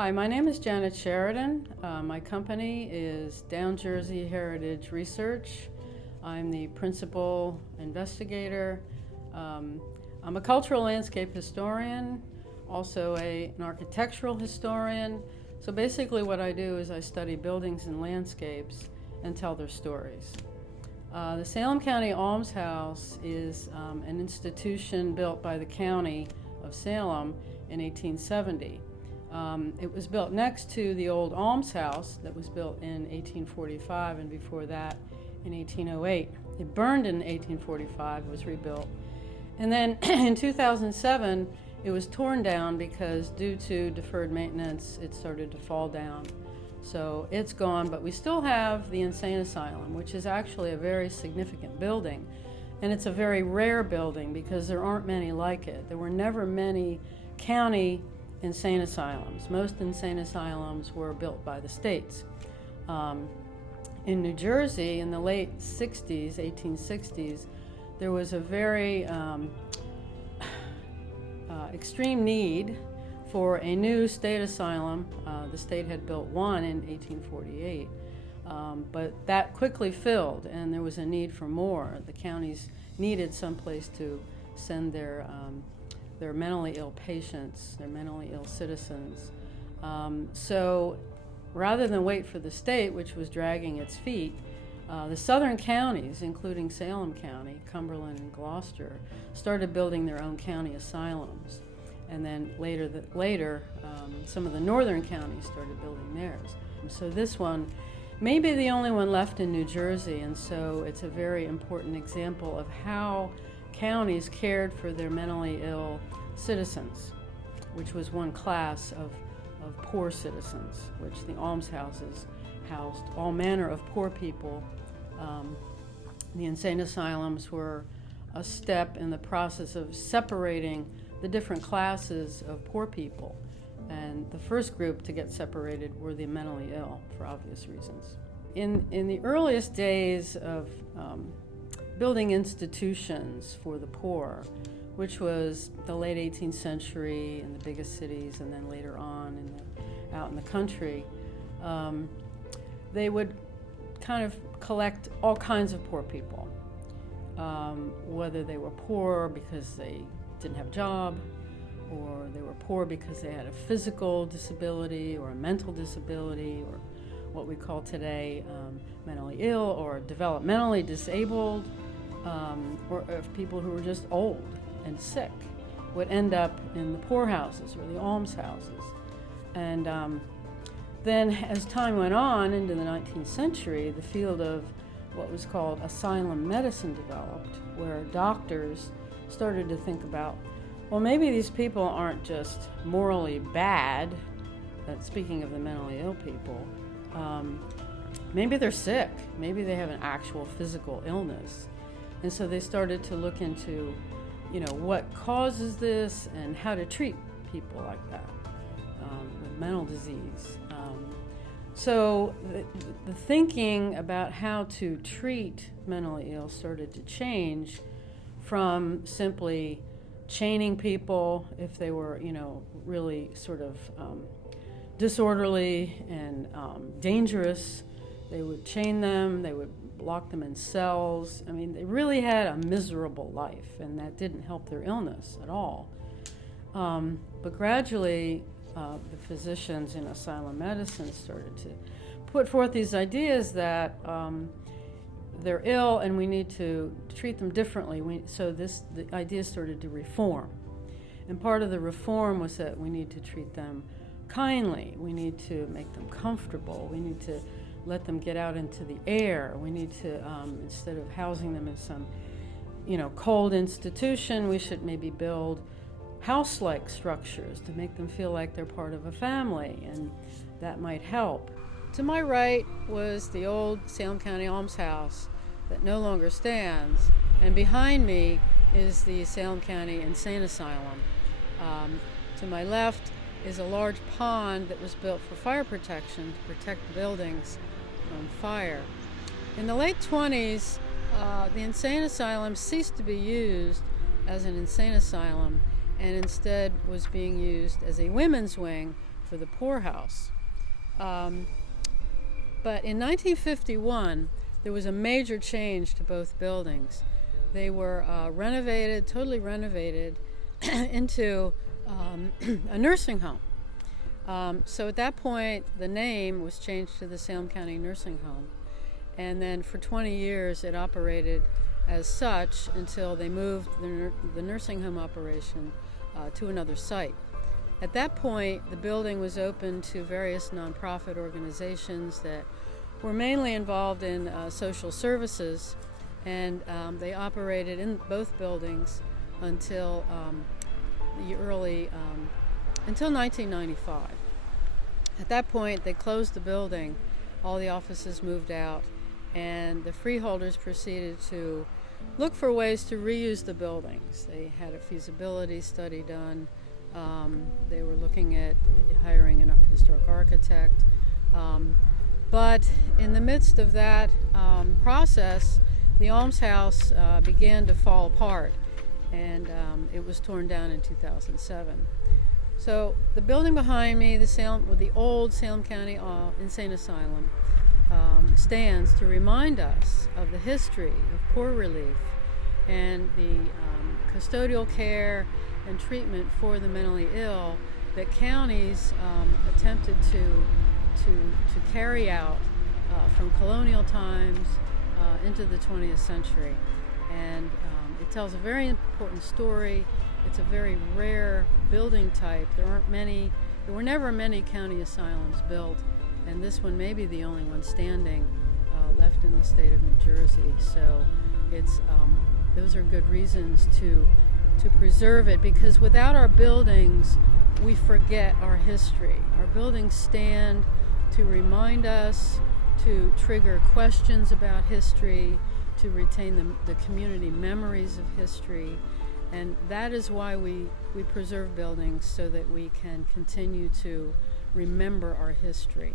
Hi, my name is Janet Sheridan. My company is Down Jersey Heritage Research. I'm the principal investigator. I'm a cultural landscape historian, also an architectural historian. So basically what I do is I study buildings and landscapes and tell their stories. The Salem County Almshouse is an institution built by the county of Salem in 1870. It was built next to the old almshouse that was built in 1845 and before that in 1808. It burned in 1845, it was rebuilt. And then in 2007, it was torn down because due to deferred maintenance, it started to fall down. So it's gone, but we still have the Insane Asylum, which is actually a very significant building. And it's a very rare building because there aren't many like it. There were never many county insane asylums. Most insane asylums were built by the states. In New Jersey, in the late 60s, 1860s, there was a very extreme need for a new state asylum. The state had built one in 1848, but that quickly filled, and there was a need for more. The counties needed some place to send their mentally ill patients, their mentally ill citizens. So rather than wait for the state, which was dragging its feet, the southern counties, including Salem County, Cumberland, and Gloucester, started building their own county asylums. And then later, some of the northern counties started building theirs. So this one may be the only one left in New Jersey, and so it's a very important example of how counties cared for their mentally ill citizens, which was one class of poor citizens, which the almshouses housed all manner of poor people. The insane asylums were a step in the process of separating the different classes of poor people. And the first group to get separated were the mentally ill, for obvious reasons. In the earliest days of building institutions for the poor, which was the late 18th century in the biggest cities and then later on out in the country, they would kind of collect all kinds of poor people, whether they were poor because they didn't have a job, or they were poor because they had a physical disability or a mental disability, or what we call today mentally ill or developmentally disabled, or of people who were just old and sick would end up in the poorhouses or the almshouses. And then as time went on into the 19th century, the field of what was called asylum medicine developed, where doctors started to think about, well, maybe these people aren't just morally bad, speaking of the mentally ill people, maybe they're sick, maybe they have an actual physical illness. And so they started to look into, what causes this and how to treat people like that with mental disease. So the thinking about how to treat mentally ill started to change from simply chaining people if they were, really sort of disorderly and dangerous. They would chain them, they would lock them in cells. I mean, they really had a miserable life, and that didn't help their illness at all. But gradually, the physicians in asylum medicine started to put forth these ideas that they're ill and we need to treat them differently. So the idea started to reform. And part of the reform was that we need to treat them kindly. We need to make them comfortable. We need to let them get out into the air. We need to, instead of housing them in some, cold institution, we should maybe build house-like structures to make them feel like they're part of a family, and that might help. To my right was the old Salem County Almshouse that no longer stands, and behind me is the Salem County Insane Asylum. To my left is a large pond that was built for fire protection to protect the buildings from fire. In the late 20s, the Insane Asylum ceased to be used as an insane asylum and instead was being used as a women's wing for the poorhouse. But in 1951, there was a major change to both buildings. They were renovated, totally renovated, into a nursing home. So at that point, the name was changed to the Salem County Nursing Home. And then for 20 years, it operated as such until they moved the nursing home operation to another site. At that point, the building was open to various nonprofit organizations that were mainly involved in social services, and they operated in both buildings until until 1995. At that point, they closed the building, all the offices moved out, and the freeholders proceeded to look for ways to reuse the buildings. They had a feasibility study done. They were looking at hiring a historic architect. But in the midst of that process, the almshouse began to fall apart, and it was torn down in 2007. So the building behind me, the old Salem County Insane Asylum, stands to remind us of the history of poor relief and the custodial care and treatment for the mentally ill that counties attempted to carry out from colonial times into the 20th century. And it tells a very important story. It's a very rare building type. There were never many county asylums built, and this one may be the only one standing left in the state of New Jersey. So those are good reasons to preserve it, because without our buildings, we forget our history. Our buildings stand to remind us, to trigger questions about history, to retain the community memories of history. And that is why we preserve buildings, so that we can continue to remember our history.